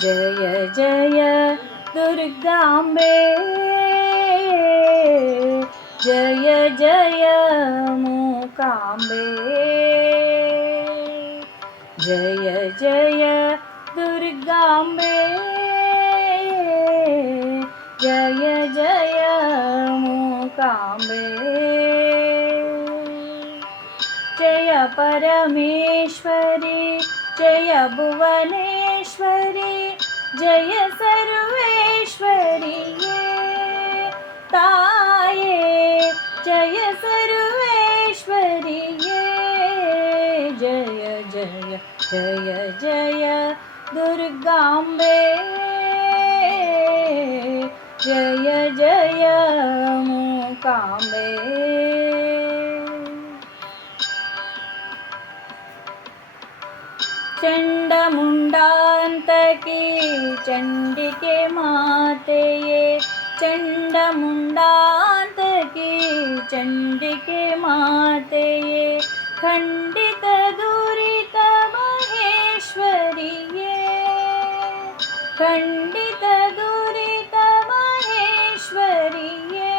जय जय दुर्गाम्बे। जय जय मूकाम्बे। जय जय दुर्गाम्बे। जय जय मूकाम्बे। जय परमेश्वरी जय भुवनेश्वरी जय सर्वेश्वरी ताये जय सर्वेश्वरी जय जय जय जय दुर्गाम्बे। जय जय मूकाम्बे ಚಂಡಮುಂಡಾಂತಕಿ ಚಂಡಿಕೆ ಮಾತೆಯೇ ಚಂಡಮುಂಡಾಂತಕಿ ಚಂಡಿಕೆ ಮಾತೆಯೇ ಖಂಡಿತ ದುರಿತ ಮಹೇಶ್ವರಿಯೇ ಖಂಡಿತ ದುರಿತ ಮಹೇಶ್ವರಿಯೇ.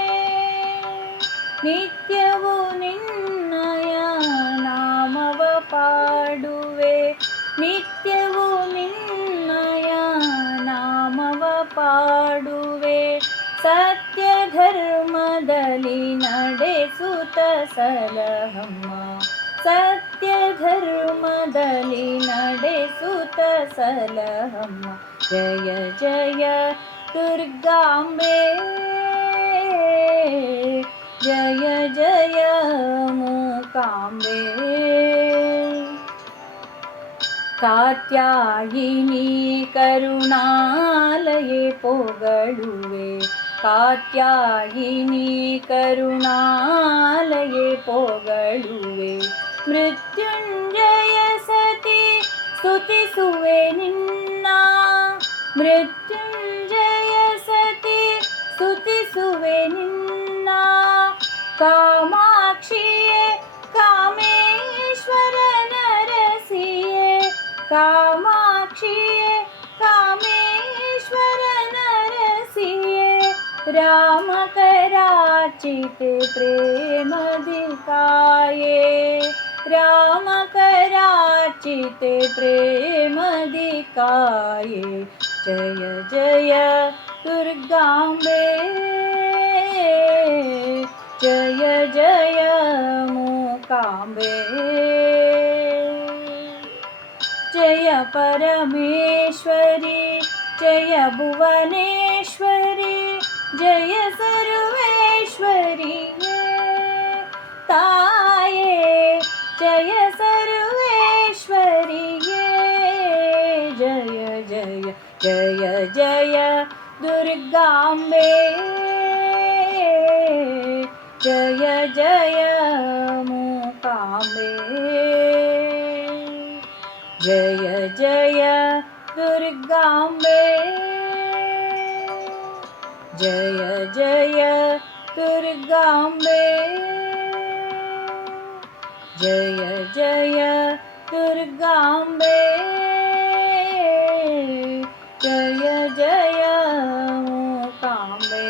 ಪಾಡುವೆ ಸತ್ಯ ಧರ್ಮದಲ್ಲಿ ನಡೆಸುತ್ತ ಸಲಹಮ್ಮ ಸತ್ಯ ಧರ್ಮದಲ್ಲಿ ನಡೆಸುತ್ತ ಸಲಹಮ್ಮ ಜಯ ಜಯ ದುರ್ಗಾಂಬೆ ಜಯ ಜಯ ಮೂಕಾಂಬೆ ಕಾತ್ಯಾಯಿನಿ ಕರುಣಾಲಯೇ ಪೊಗಳುವೆ. ಕಾತ್ಯಾಯಿನಿ ಕರುಣಾಲಯೇ ಪೊಗಳುವೆ. ಮೃತ್ಯುಂಜಯ ಸತಿ ಸ್ತುತಿಸುವೆ ನಿನ್ನ. ಮೃತ್ಯುಂಜಯ कामाक्षिये कामेश्वर नरसिये राम प्रेमधिकाये प्रेमदिकाे प्रेमधिकाये जय जय दुर्गाम्बे जय जय मूकाम्बे परमेश्वरि जय भुवनेश्वरि जय सर्वेश्वरि। ताये जय सर्वेश्वरि। जय जय जय जय दुर्गाम्बे। जय जय ஜய ஜய துர்காம்பே ஜய ஜய துர்காம்பே ஜய ஜய துர்காம்பே ஜய ஜய காம்பே